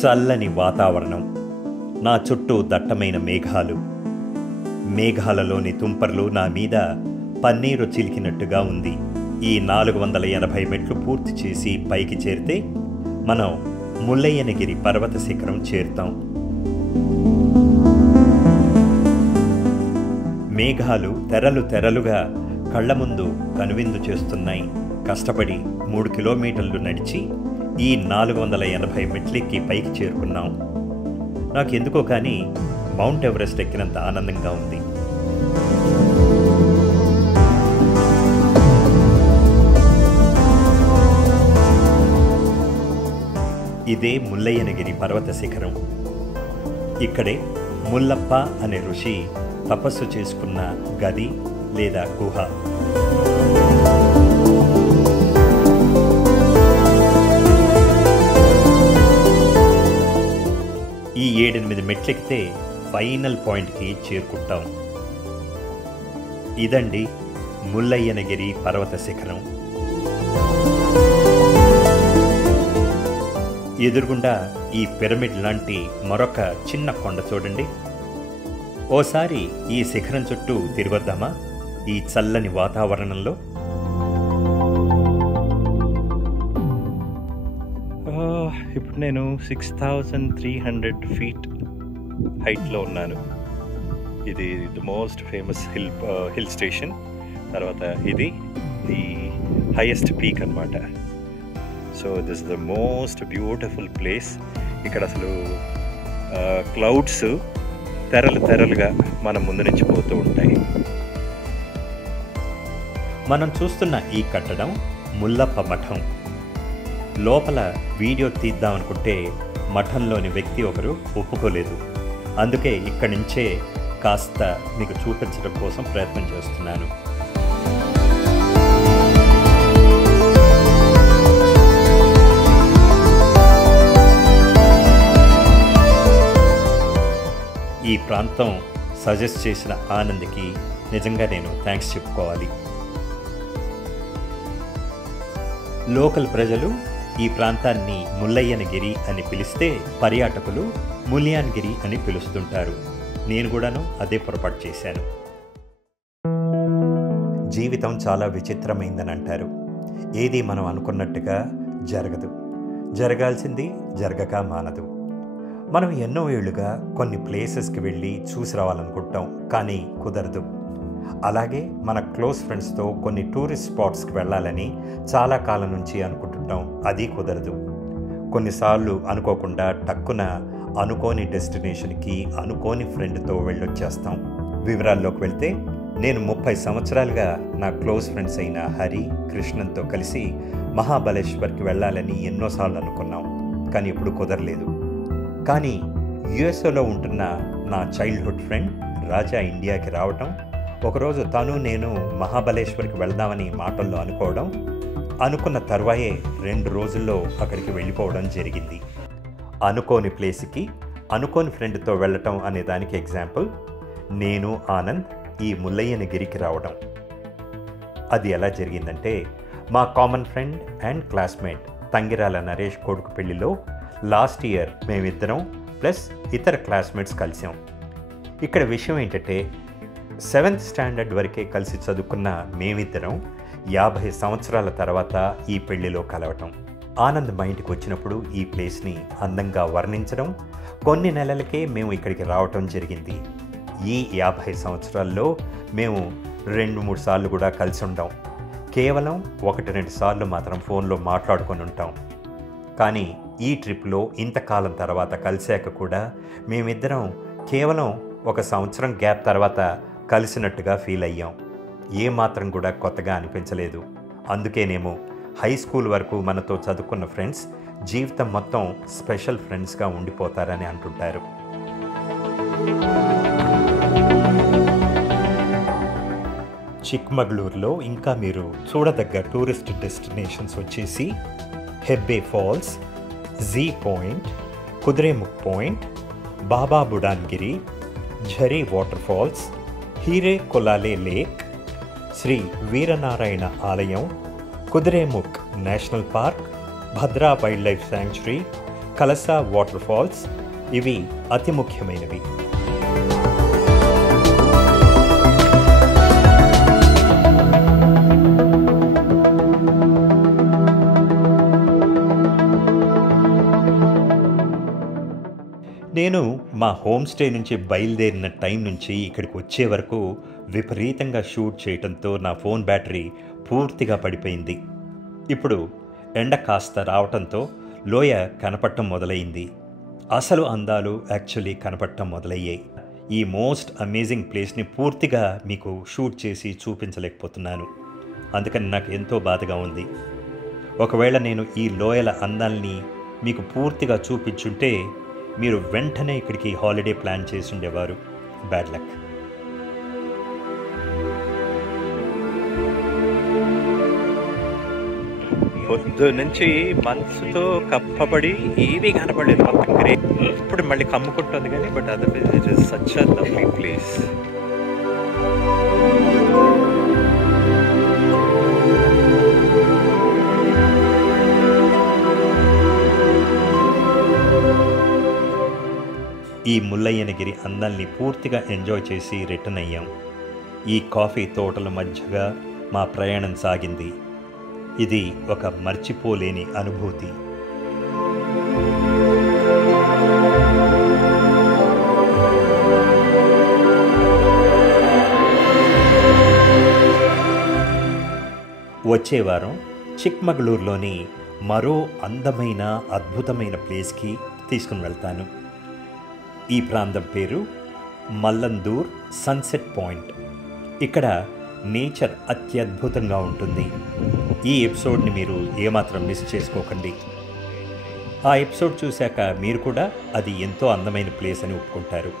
చల్లని వాతావరణం, నా చుట్టూ దట్టమైన మేఘాలు. మేఘాలలోని తుంపర్లు నా మీద పన్నీరు చిలికినట్టుగా ఉంది. ఈ 480 మెట్లు పూర్తి చేసి పైకి చేరితే మనం ముల్లయ్యనగిరి పర్వత శిఖరం చేరుతాం. మేఘాలు తెరలు తెరలుగా కళ్ల ముందు కనువిందు చేస్తున్నాయి. కష్టపడి 3 కిలోమీటర్లు నడిచి ఈ 480 మెట్లెక్కి పైకి చేరుకున్నాం. నాకెందుకో కానీ మౌంట్ ఎవరెస్ట్ ఎక్కినంత ఆనందంగా ఉంది. ఇదే ముల్లయ్యనగిరి పర్వత శిఖరం. ఇక్కడే ముల్లప్ప అనే ఋషి తపస్సు చేసుకున్న గది లేదా గుహ. ఈ 7-8 మెట్లెక్కితే ఫైనల్ పాయింట్కి చేరుకుంటాం. ఇదండి ముల్లయ్యనగిరి పర్వత శిఖరం. ఎదురుగుండా ఈ పిరమిడ్ లాంటి మరొక చిన్న కొండ చూడండి. ఓసారి ఈ శిఖరం చుట్టూ తిరగొద్దామా ఈ చల్లని వాతావరణంలో? ఇప్పుడు నేను 6300 ఫీట్ హైట్లో ఉన్నాను. ఇది the most famous hill station. తర్వాత ఇది ది హైయెస్ట్ పీక్ అన్నమాట. So this is the most beautiful place. ఇక్కడ అసలు క్లౌడ్స్ తెరలు తెరలుగా మన ముందు నుంచి పోతూ ఉంటాయి. మనం చూస్తున్న ఈ కట్టడం ముల్లప్ప మఠం. లోపల వీడియో తీద్దామనుకుంటే మఠంలోని వ్యక్తి ఒకరు ఒప్పుకోలేదు. అందుకే ఇక్కడి నుంచే కాస్త మీకు చూపించడం కోసం ప్రయత్నం చేస్తున్నాను. ఈ ప్రాంతం సజెస్ట్ చేసిన ఆనంద్కి నిజంగా నేను థ్యాంక్స్ చెప్పుకోవాలి. లోకల్ ప్రజలు ఈ ప్రాంతాన్ని ముల్లయ్యనగిరి అని పిలిస్తే పర్యాటకులు ముల్యాన్గిరి అని పిలుస్తుంటారు. నేను కూడాను అదే పొరపాటు చేశాను. జీవితం చాలా విచిత్రమైందని అంటారు. ఏది మనం అనుకున్నట్టుగా జరగదు. జరగాల్సింది జరగక మానదు. మనం ఎన్నో ఏళ్లుగా కొన్ని ప్లేసెస్కి వెళ్ళి చూసి రావాలనుకుంటాం, కానీ కుదరదు. అలాగే మన క్లోజ్ ఫ్రెండ్స్తో కొన్ని టూరిస్ట్ స్పాట్స్కి వెళ్ళాలని చాలా కాలం నుంచి అనుకుంటుంటాం, అది కుదరదు. కొన్నిసార్లు అనుకోకుండా టక్కున అనుకోని డెస్టినేషన్కి అనుకోని ఫ్రెండ్తో వెళ్ళొచ్చేస్తాం. వివరాల్లోకి వెళ్తే నేను 30 సంవత్సరాలుగా నా క్లోజ్ ఫ్రెండ్స్ అయిన హరి, కృష్ణన్తో కలిసి మహాబలేశ్వర్కి వెళ్ళాలని ఎన్నోసార్లు అనుకున్నాం, కానీ ఎప్పుడు కుదరలేదు. కానీ యుఎస్ఏలో ఉంటున్న నా చైల్డ్హుడ్ ఫ్రెండ్ రాజా ఇండియాకి రావటం, ఒకరోజు తను నేను మహాబలేశ్వర్కి వెళ్దామని మాటల్లో అనుకోవడం, అనుకున్న తర్వాయే 2 రోజుల్లో అక్కడికి వెళ్ళిపోవడం జరిగింది. అనుకోని ప్లేస్కి అనుకోని ఫ్రెండ్తో వెళ్ళటం అనే దానికి ఎగ్జాంపుల్ నేను ఆనంద్ ఈ ముల్లయ్యనగిరికి రావడం. అది ఎలా జరిగిందంటే, మా common friend and classmate Tangirala Naresh కొడుకు పెళ్లిలో లాస్ట్ ఇయర్ మేమిద్దరం ప్లస్ ఇతర క్లాస్మేట్స్ కలిసాం. ఇక్కడ విషయం ఏంటంటే 7th స్టాండర్డ్ వరకే కలిసి చదువుకున్న మేమిద్దరం 50 సంవత్సరాల తర్వాత ఈ పెళ్లిలో కలవటం. ఆనంద్ మా ఇంటికి వచ్చినప్పుడు ఈ ప్లేస్ని అందంగా వర్ణించడం, కొన్ని నెలలకే మేము ఇక్కడికి రావటం జరిగింది. ఈ 50 సంవత్సరాల్లో మేము 2-3 సార్లు కూడా కలిసి ఉండాం. కేవలం 1-2 సార్లు మాత్రం ఫోన్లో మాట్లాడుకొని ఉంటాం. కానీ ఈ ట్రిప్లో ఇంతకాలం తర్వాత కలిశాక కూడా మేమిద్దరం కేవలం 1 సంవత్సరం గ్యాప్ తర్వాత కలిసినట్టుగా ఫీల్ అయ్యాం. ఏమాత్రం కూడా కొత్తగా అనిపించలేదు. అందుకేనేమో హై స్కూల్ వరకు మనతో చదువుకున్న ఫ్రెండ్స్ జీవితం మొత్తం స్పెషల్ ఫ్రెండ్స్గా ఉండిపోతారని అంటుంటారు. చిక్మగళూరులో ఇంకా మీరు చూడదగ్గ టూరిస్ట్ డెస్టినేషన్స్ వచ్చేసి Hebbe falls, Z point, Kudremukh point, Baba Budangiri, Jhari waterfalls, Hire Kolale lake, Shri Veeranarayana ఆలయం, Kudremukh national park, Bhadra wildlife sanctuary, Kalasa waterfalls ఇవి అతి ముఖ్యమైనవి. నేను మా హోమ్ స్టే నుంచి బయలుదేరిన టైం నుంచి ఇక్కడికి వచ్చే వరకు విపరీతంగా షూట్ చేయడంతో నా ఫోన్ బ్యాటరీ పూర్తిగా పడిపోయింది. ఇప్పుడు ఎండ కాస్త రావటంతో లోయ కనపడటం మొదలైంది. అసలు అందాలు యాక్చువల్లీ కనపడటం మొదలయ్యాయి. ఈ మోస్ట్ అమేజింగ్ ప్లేస్ని పూర్తిగా మీకు షూట్ చేసి చూపించలేకపోతున్నాను. అందుకని నాకు ఎంతో బాధగా ఉంది. ఒకవేళ నేను ఈ లోయల అందాల్ని మీకు పూర్తిగా చూపించుంటే మీరు వెంటనే ఇక్కడికి హాలిడే ప్లాన్ చేసి ఉండేవారు. Bad luck. పొద్దు నుంచి మనసుతో కప్పబడి ఏమీ కనపడలేదు, మొత్తం గ్రే. ఇప్పుడు మళ్ళీ కమ్ముకుంటుంది కానీ but otherwise it is such a lovely place. ఈ ముల్లయ్యనగిరి అందాల్ని పూర్తిగా ఎంజాయ్ చేసి రిటర్న్ అయ్యాం. ఈ కాఫీ తోటల మధ్యగా మా ప్రయాణం సాగింది. ఇది ఒక మర్చిపోలేని అనుభూతి. వచ్చే వారం చిక్మగళూరులోని మరో అందమైన అద్భుతమైన ప్లేస్కి తీసుకుని వెళ్తాను. ఈ ప్రాంతం పేరు మల్లందూర్ సన్సెట్ పాయింట్. ఇక్కడ నేచర్ అత్యద్భుతంగా ఉంటుంది. ఈ ఎపిసోడ్ని మీరు ఏమాత్రం మిస్ చేసుకోకండి. ఆ ఎపిసోడ్ చూశాక మీరు కూడా అది ఎంతో అందమైన ప్లేస్ అని ఒప్పుకుంటారు.